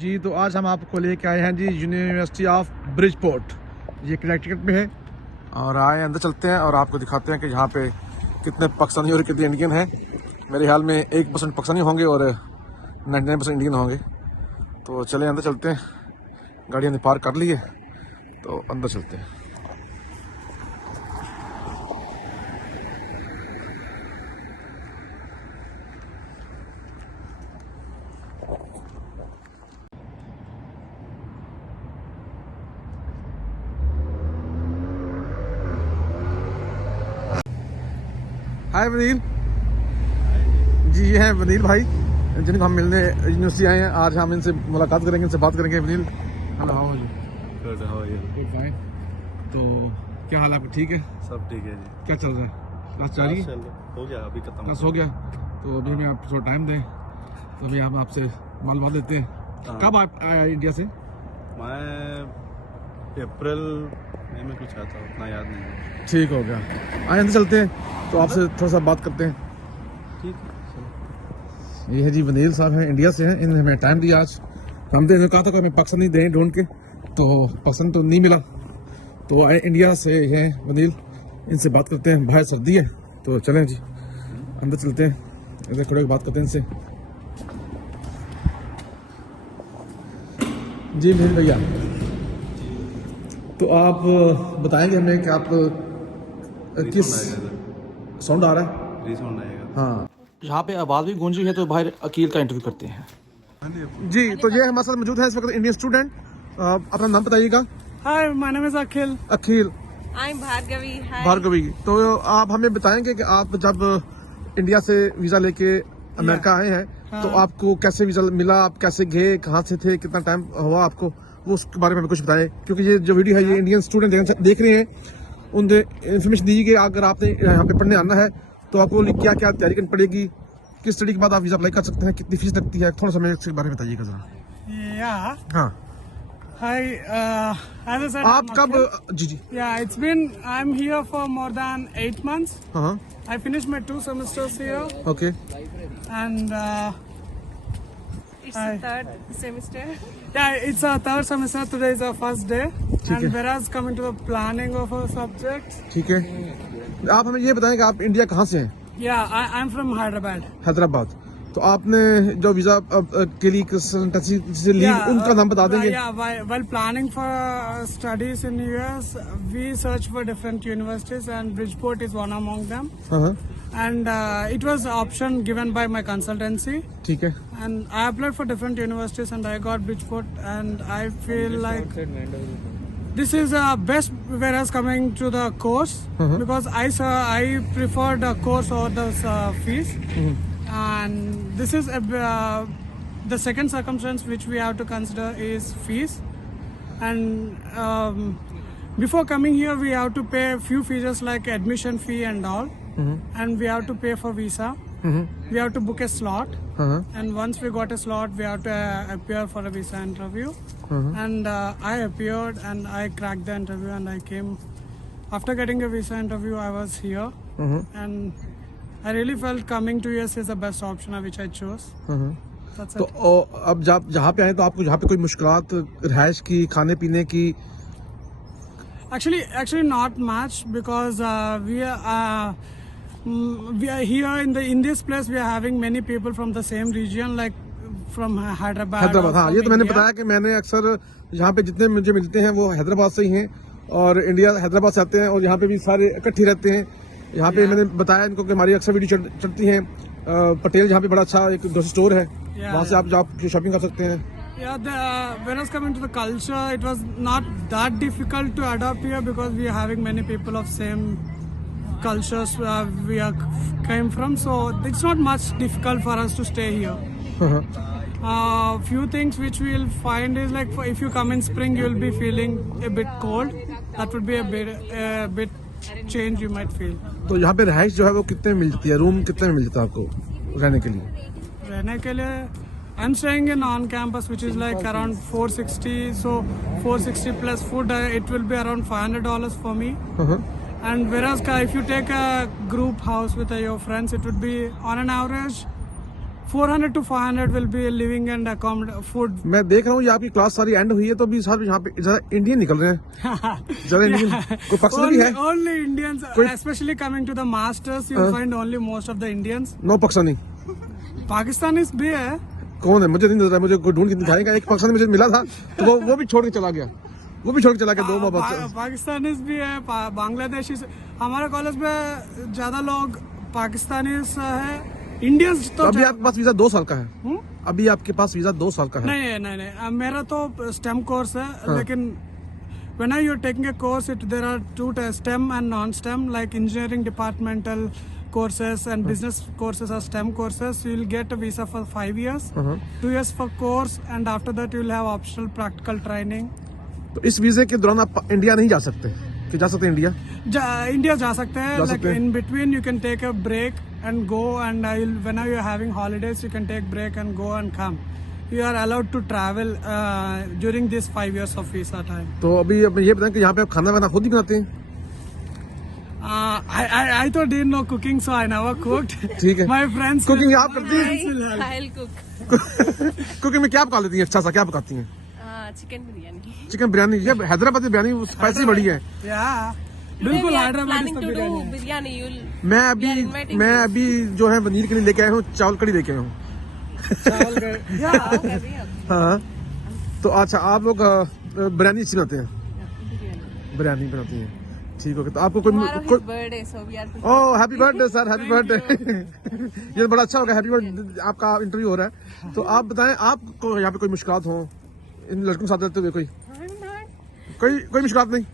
जी तो आज हम आपको लेके आए हैं जी यूनिवर्सिटी ऑफ ब्रिजपोर्ट। ये कनेक्टिकट में है और आए अंदर चलते हैं और आपको दिखाते हैं कि यहाँ पे कितने पाकिस्तानी और कितने इंडियन हैं। मेरे ख्याल में 1% पाकिस्तानी होंगे और 99% इंडियन होंगे। तो चले अंदर चलते हैं, गाड़ी हमने पार्क कर ली है तो अंदर चलते हैं। हाय वनील जी, ये हैं वनील भाई जिनको हम मिलने यूनिवर्सिटी आए हैं। आज हम इनसे मुलाकात करेंगे, इनसे बात करेंगे। Vanil, hello, how are you? Good, fine. तो क्या हाल है आपका? ठीक है, सब ठीक है जी। क्या चल रहा है? क्लास जारी हो गया, अभी खत्म क्लास हो गया। तो अभी मैं आप थोड़ा टाइम दें तो अभी हम आपसे मालूमात लेते हैं। कब आप आए इंडिया से? मैं अप्रैल में कुछ आता है, उतना याद नहीं है। ठीक हो गया, आए अंदर चलते हैं तो आपसे थोड़ा सा बात करते हैं। ठीक है। ये है जी वनील साहब हैं, इंडिया से हैं। इन्होंने हमें टाइम दिया आज। हमने कहा था कि हमें पाकिस्तानी दें ढूंढ के, तो पसंद तो नहीं मिला तो आए इंडिया से हैं वनील। इनसे बात करते हैं। बाहर सर्दी है तो चलें जी अंदर चलते हैं, इधर खड़े बात करते हैं इनसे। जी वनील भैया, तो आप बताएंगे हमें कि आप किस साउंड आ रहा है? रीसाउंड आएगा। हाँ, यहाँ पे आवाज़ भी गूंजी है तो बाहर अकील का इंटरव्यू करते हैं। जी, तो ये हमारे साथ मौजूद है इस वक्त इंडियन स्टूडेंट। अपना नाम बताइएगा। Hi, my name is Akhil. Akhil. I am Bhargavi. Bhargavi. तो आप हमें बताएंगे कि आप जब इंडिया से वीज़ा लेके अमेरिका आए हैं तो आपको कैसे वीज़ा मिला, आप कैसे गए, कहाँ से थे, कितना टाइम हुआ आपको, वो उसके बारे में हमें कुछ बताएं। क्योंकि ये जो वीडियो है ये इंडियन स्टूडेंट देख रहे हैं, उनसे इन्फॉर्मेशन दी कि अगर आपने यहाँ पे पढ़ने आना है तो आपको क्या क्या तैयारी करनी पड़ेगी, किस स्टडी के बाद आप वीज़ा अप्लाई कर सकते हैं, कितनी फीस लगती है, थोड़ा सा मेरे इसके बारे में बताइएगा जरा। हाँ, आप कब? जी जी। It's been, I'm here for more than 8 months. I finished my 2 semesters here. Okay. And It's the third semester. yeah, it's our 3rd semester. Today is our first day. And whereas coming to the planning of our subjects. ठीक है, आप हमें ये बताएं कि आप India कहाँ से हैं? Yeah, I'm from Hyderabad. Hyderabad. तो आपने जो वीज़ा के लिए कंसल्टेंसी से ली, उनका नाम बता देंगे? While planning for studies in US, we searched for different universities and Bridgeport is one among them. And it was option given by my consultancy. ठीक है। And I applied for different universities and I got Bridgeport, and I feel like this is best whereas coming to the course because I prefer the course over the fees. And this is the second circumstance which we have to consider is fees. And before coming here we have to pay a few fees like admission fee and all. And we have to pay for visa. We have to book a slot. And once we got a slot we have to appear for a visa interview. And I appeared and I cracked the interview and I came. After getting a visa interview I was here. And I really felt coming to US is the best option which I chose. That's it. तो अब जब जहाँ पे आए तो आपको यहाँ पे कोई मुश्किलात रिहाइश की, खाने पीने की? Actually not much because we are here in this place we are having many people from the same region like from Hyderabad. हाँ, ये तो मैंने बताया कि मैंने अक्सर यहाँ पे जितने मुझे मिलते हैं वो हैदराबाद से ही हैं और इंडिया हैदराबाद से आते हैं और यहाँ पे भी सारे इकट्ठे रहते हैं। यहाँ पे मैंने बताया इनको कि हमारी अक्सर वीडियो चलती हैं। पटेल जहाँ पे बड़ा अच्छा एक ग्रोसरी स्टोर है, वहाँ से आप शॉपिंग कर सकते हैं। When I was coming to the culture, it was not that difficult to adapt here because we are having many people of same cultures we came from, so it's not much difficult for us to stay here. Few things which we will find is like if you come in spring, you will be feeling a bit cold. That would be a bit change you might feel. तो यहाँ पे रहाइश जो है वो कितने में मिल जाती है, रूम कितने में मिल जाता है आपको रहने के लिए? रहने के लिए I'm staying in on campus which is like around 460, so 460 plus food it will be around $500 for me. And whereas if you take a group house with your friends, it would be on an average 400 to 500 will be living and food. मैं देख रहा हूँ ये आपकी class सारी and हुई है तो भी साहब यहाँ पे ज्यादा इंडियन निकल रहे हैं, ज्यादा इंडियन। कोई पाकिस्तानी भी है? Only Indians, especially coming to the masters, you find only most of the Indians. No Pakistani? Pakistanis भी है। कौन है मुझे नहीं नजर, मुझे कोई ढूंढ के दिखाएगा। एक पाकिस्तानी मुझे मिला था तो वो भी छोड़ के चला गया, वो भी छोड़ के चला गया। दो पाकिस्तानीज भी है, बांग्लादेशी। हमारे कॉलेज में ज्यादा लोग पाकिस्तानीज है, इंडियंस तो अभी आपके पास वीजा 2 साल का है? अभी आपके पास वीजा 2 साल का है? नहीं, मेरा तो स्टेम कोर्स है। लेकिन when you're taking a course, there are 2 STEM and non-STEM, like engineering departmental courses and business courses are STEM courses. You will get a visa for 5 years, 2 years for course, and after that you will have optional practical training. तो इस वीजे के दौरान आप India नहीं जा सकते कि जा सकते? इंडिया इंडिया जा सकते हैं, like in between you can take a break and go, and whenever you're having holidays you can take break and go and come. You are allowed to travel during this 5 years of visa time. तो अभी ये बताएं कि यहाँ पे आप खाना वाना खुद ही बनाते हैं? I thought didn't know cooking, so I never cooked. ठीक है। My friends कुकिंग आप करती हैं? I'll cook. कुकिंग में क्या पका लेती हैं? अच्छा सा क्या पकाती हैं? Chicken biryani. चिकन बिरयानी। ये हैदराबादी बिरयानी स्पाइसी बड़ी है। बिल्कुल Planning to do biryani. You'll. मैं अभी जो है वनीर के लिए लेके आया हूँ चावल कड़ी लेके आया हूँ। हाँ, तो अच्छा आप लोग बिरयानी अच्छी बनाते हैं? बिरयानी बनाती हैं, ठीक है। तो आपको कोई birthday, so we are. Oh happy birthday sir, happy birthday. ये बड़ा अच्छा होगा, हैप्पी बर्थडे। आपका इंटरव्यू हो रहा है तो आप बताएं आपको यहाँ पे कोई मुश्किलात हो इन लड़कों के साथ रहते हुए? कोई मुश्किलात नहीं?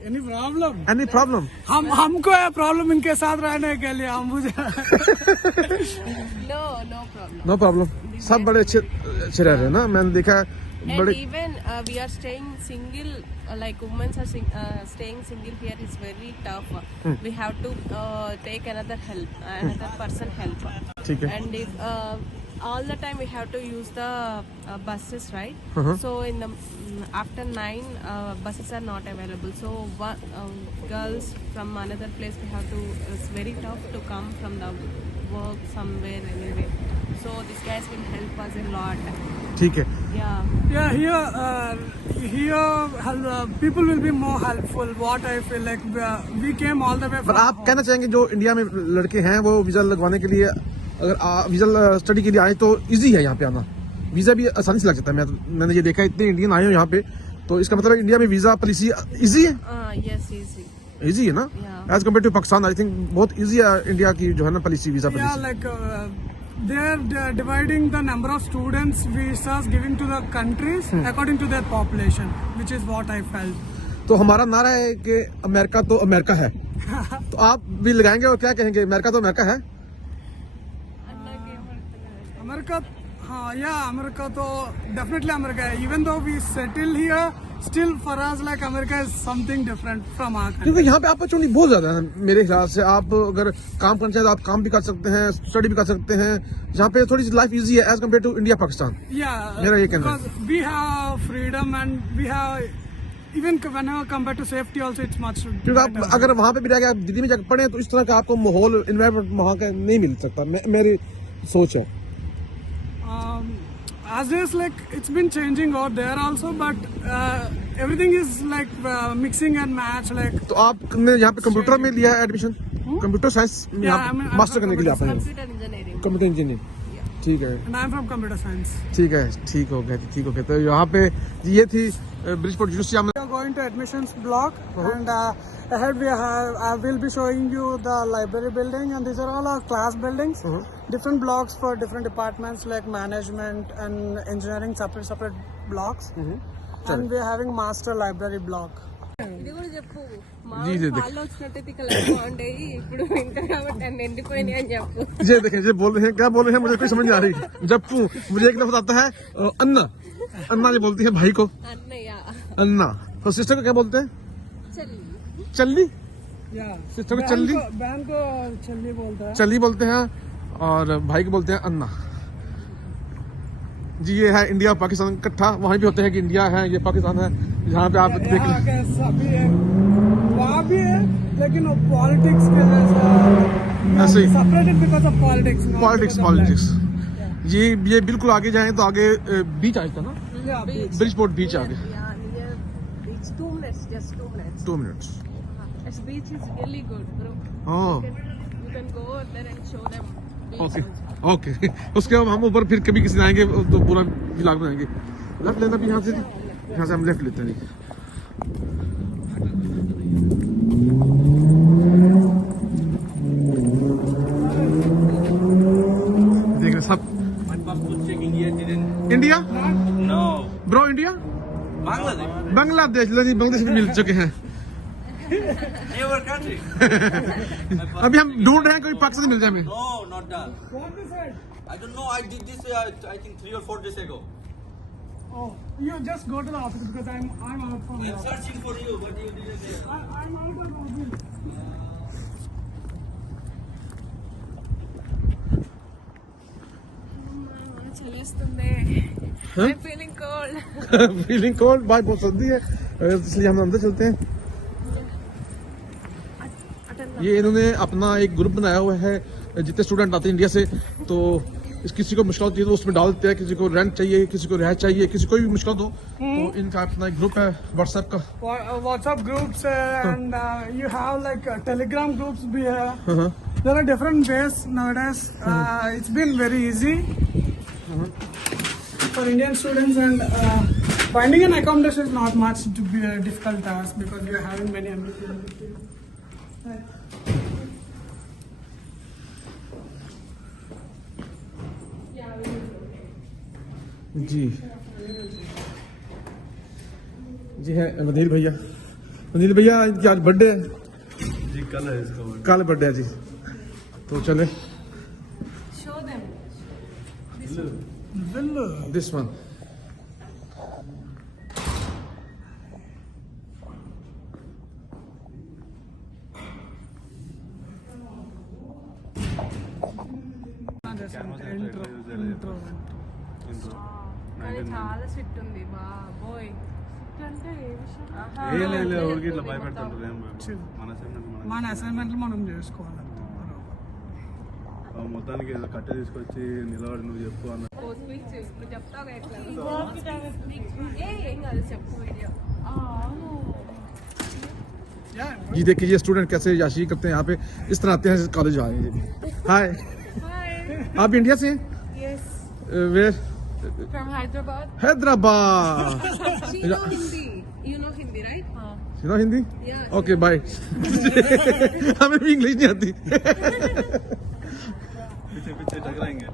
Any problem? Any problem? हमको है प्रॉब्लम इनके साथ रहने के लिए। हम मुझे No problem. No problem. सब बड़े अच्छे रह रहे हैं ना, मैंने देखा है And बड़े। even we are staying single, like women are staying single here is very tough. We have to take another person help. ठीक है। And if all the time we have to use the buses, right? So in the after 9 buses are not available. So girls from another place we have to. It's very tough to come from the work somewhere anyway. So these guys will help us a lot. ठीक है। Yeah. Here people will be more helpful. What I feel like we came all the way पर from आप कहना चाहेंगे जो India में लड़के हैं वो वीजा लगवाने के लिए अगर वीजा स्टडी के लिए आए तो इजी है यहाँ पे आना? वीजा भी आसानी से लग जाता है? मैंने ये देखा इतने इंडियन आए हो यहाँ पे, तो इसका मतलब इंडिया में वीजा पॉलिसी इजी है? Yes, easy. इजी है ना? Yeah. As compare to Pakistan I think बहुत इजी है इंडिया की जो है ना policy, visa Yeah, policy. like they are dividing the number of students visas giving to the countries according to their population, which is what I felt. तो हमारा नारा है कि अमेरिका तो अमेरिका है। तो आप भी लगाएंगे और क्या कहेंगे? अमेरिका तो अमेरिका है? अमेरिका, हाँ, अमेरिका तो डेफिनेटली अमेरिका है। Even though we settle here, still for us like America is something different from our country. क्योंकि यहाँ पे अपॉर्चुनिटी बहुत ज्यादा है मेरे ख्याल से। आप अगर काम करना चाहें तो आप काम भी कर सकते हैं, स्टडी भी कर सकते हैं। यहाँ पे थोड़ी सी लाइफ इजी है as compare to India Pakistan. मेरा ये कहना है। We have freedom and we have even whenever compare to safety also it's much. क्योंकि आप अगर वहाँ पे भी रह गए, आप दिल्ली में जाकर पढ़े तो इस तरह का आपको माहौल एनवायरनमेंट वहाँ का नहीं मिल सकता, मेरी सोच है। As is like it's been changing out there also, but everything is like mixing and match like. तो आपने यहाँ पे कंप्यूटर में लिया है एडमिशन? कंप्यूटर साइंस मास्टर करने के लिए आप हैं? Computer engineering. कंप्यूटर इंजीनियरिंग, ठीक है। And I'm from computer science. ठीक है, ठीक हो गया। तो यहाँ पे ये थी Bridgeport university. We are going to admissions block, and ahead I will be showing you the library building, and these are all our class buildings. Different blocks for different departments like management and engineering, separate blocks. And we are having master library block. ఇది కూడా చెప్పు. మా जी, जी, వాళ్ళు వచ్చినట్టయితే colour బాగుంటాయి. ఇప్పుడు winter కాబట్టి అన్ని ఎండిపోయినాయి అని చెప్పు. ये देखें, ये बोल रहे हैं, क्या बोल रहे हैं मुझे कोई समझ नहीं आ रही। जब मुझे एक लफ्ज आता है अन्ना ये बोलती है भाई को, అన్నయ్య अन्ना। तो सिस्टर को क्या बोलते हैं? చల్లి. चल्ली। Yeah. सिस्टर को चल्ली, बहन को चल्ली बोलता है। चल्ली बोलते हैं, और भाई को बोलते हैं अन्ना। जी ये है इंडिया पाकिस्तान इकट्ठा। वहाँ भी होते हैं कि इंडिया है, ये पाकिस्तान है। यहाँ पे आप देख यहाँ के सभी है, वहाँ भी है, लेकिन वो पॉलिटिक्स के ऐसे ही separated because of politics. Politics. ये बिल्कुल आगे जाएं तो आगे बीच आ जाता ना, ब्रिजपोर्ट बीच आगे। Yeah, near beach. 2 minutes, just 2 minutes. 2 minutes। This beach is really good, bro. Oh, You can go over there and show them beach okay also. Okay. उसके बाद हम ऊपर फिर कभी किसी दिन आएंगे तो पूरा व्लॉग बनाएंगे। लेफ्ट लेना भी यहाँ से, यहाँ से हम लेफ्ट लेते हैं। देख रहे सब। India? No. Bro India? Bangladesh. Bangladesh, Bangladesh में मिल चुके हैं। Newer country. अभी हम ढूंढ रहे हैं कोई पाकिस्तानी मिल जाए हमें। No, not done. I don't know. I did this. I think 3 or 4 days ago. Oh, you just go to the office because I'm out from the I'm office. searching for you, but you didn't. I'm out of office. చలేస్తుంది. Huh? I'm feeling cold. Feeling cold, बाहर बहुत सर्दी है इसलिए हम अंदर चलते हैं। ये इन्होंने अपना एक ग्रुप बनाया हुआ है, जितने स्टूडेंट आते हैं इंडिया से, तो किसी को मुश्किल होती है तो उसमें डाल देते हैं। किसी को रेंट चाहिए, किसी को रिहायश चाहिए, किसी कोई भी मुश्किल हो तो इनका अपना एक ग्रुप है व्हाट्सएप का। WhatsApp groups and you have like Telegram groups be here. There are different ways nowadays. It's been very easy for Indian students, and finding an accommodation is not much to be a difficult task because we are having many amenities. जी जी है वनील भैया। वनील भैया की आज birthday है जी, कल है इसका birthday. कल बर्थडे है जी, तो चले Show them. Villa. This one. కానీ చాలా స్ట్రిక్ట్ ఉంది బాబోయ్. అంటే ఏ విషయం? ఆహా. ఊరికి ఇట్లా భయపెడుతుంటారు. ఏం భయపెడతారు? మన assignment మనం మన అసైన్మెంట్లు మనం చేసుకోవాలి. మొత్తానికి ఏదో కట్టె తీసుకొచ్చి నిలబడి నువ్వు చెప్పు అన్న. ఓ స్పీచ్ నువ్వు చెప్తావు ఎట్లా? ఏం కాదు చెప్పు వీడియో. जी देखिए ये स्टूडेंट कैसे याशी करते हैं यहाँ पे, इस तरह आते हैं कॉलेज आ रहे हैं। हाय, हाय. आप इंडिया से हैं? Yes. Where? From Hyderabad. Hyderabad. She know Hindi. You know Hindi, right? हाँ. You know Hindi? Yeah. Okay bye. हमें भी इंग्लिश नहीं आती। पीछे पीछे टकराएंगे.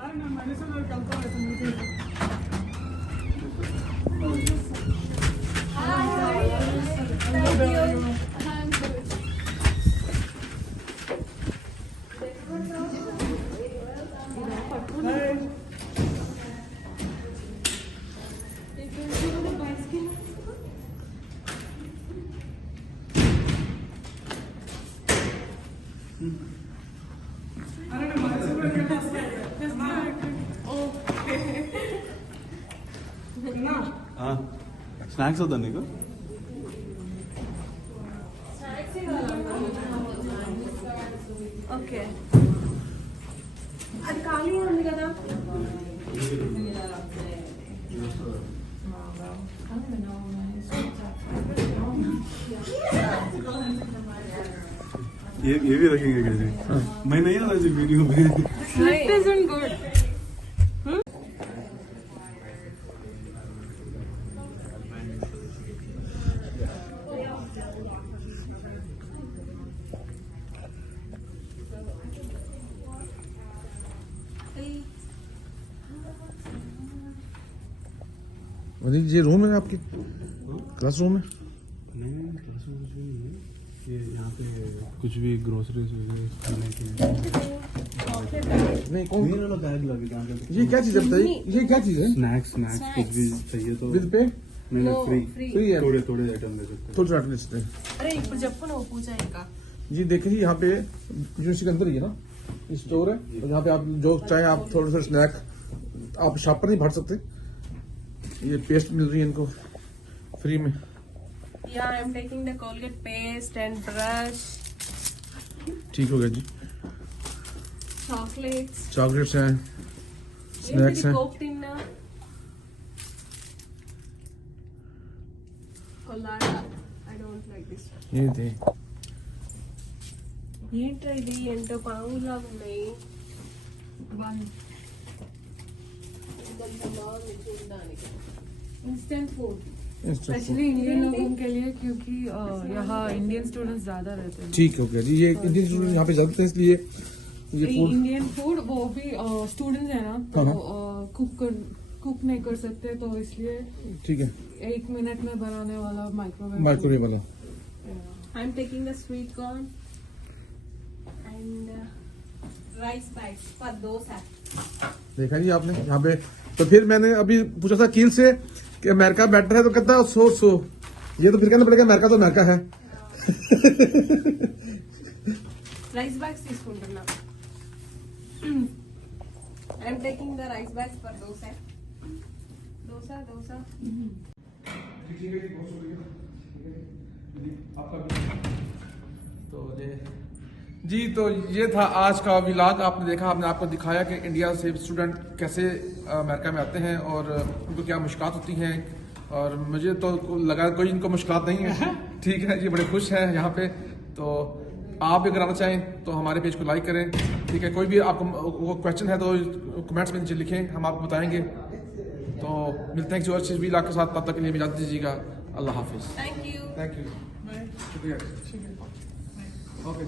अरे ना मैंने से कल तो ऐसे मीटिंग స్నాక్స్ వద్దా నీకు? ఓకే. అది ఖాళీ ఉంది కదా. ये भी रखेंगे कैसे? मैं नहीं आ रहा जी वीडियो में. It isn't good. Vanil ji room है आपकी, क्लास रूम है? ये यहाँ पे कुछ भी ग्रोसरीज खाने के नहीं कौन, बैग लगे जहाँ पे ये क्या चीज है बताइए, ये क्या चीज है? स्नैक्स कुछ भी चाहिए तो विद पे? नहीं No, फ्री. free. फ्री है, थोड़े थोड़े आइटम दे सकते हैं. थोड़ी सी देते हैं। अरे ఇప్పుడు చెప్పు నువ్వు పూజ ఇంకా. जी देखिए यहाँ पे यूनिवर्सिटी के अंदर ही है ना स्टोर है, और यहाँ पे आप जो चाहे आप थोड़ा सा स्नैक आप शॉप पर नहीं भर सकते। ये पेस्ट मिल रही है इनको फ्री में। Yeah, I'm taking the Colgate paste and brush. ठीक हो गया जी। chocolates. चॉकलेट्स हैं, Even स्नैक्स the हैं। Coke tin. Colada. I don't like this. ये थे ఏంటో ఇది ఎంతో పాములా ఉన్నాయి. కొంచెం బాగుంది చూడడానికి. Instant food. स्पेशली इंडियन लोगों के लिए, क्योंकि यहाँ इंडियन स्टूडेंट्स ज्यादा रहते हैं। ठीक हो गया जी। ये इंडियन स्टूडेंट यहाँ पे ज्यादा थे, इसलिए ये फूड इंडियन फूड वो भी स्टूडेंट्स है ना, तो कुक नहीं कर सकते, तो इसलिए ठीक है। 1 मिनट में बनाने वाला माइक्रोवेव वाला। I'm taking the sweet corn and rice bags for dosa. देखा जी आपने यहाँ पे। तो फिर मैंने अभी पूछा था कील से कि अमेरिका बेटर है, तो कहता है सो ये तो फिर कहना पड़ेगा अमेरिका तो अमेरिका है। Rice bags తీసుకుంటున్నా. I'm taking the rice bags for dosa. Dosa. तो ये था आज का व्लॉग। आपने देखा, हमने आपको दिखाया कि इंडिया से स्टूडेंट कैसे अमेरिका में आते हैं और उनको क्या मुश्किलात होती हैं। और मुझे तो लगा कोई इनको मुश्किलात नहीं है। ठीक है, ये बड़े खुश हैं यहाँ पे। तो आप भी अगर आना चाहें तो हमारे पेज को लाइक करें। ठीक है, कोई भी आपको क्वेश्चन है तो कमेंट्स में नीचे लिखें, हम आपको बताएंगे। तो मिलते हैं किसी और चीज़ व्लॉग के साथ, तब तक के लिए इजाज़त दीजिएगा। अल्लाह हाफिज़। Thank you. थैंक यू, शुक्रिया। ओके।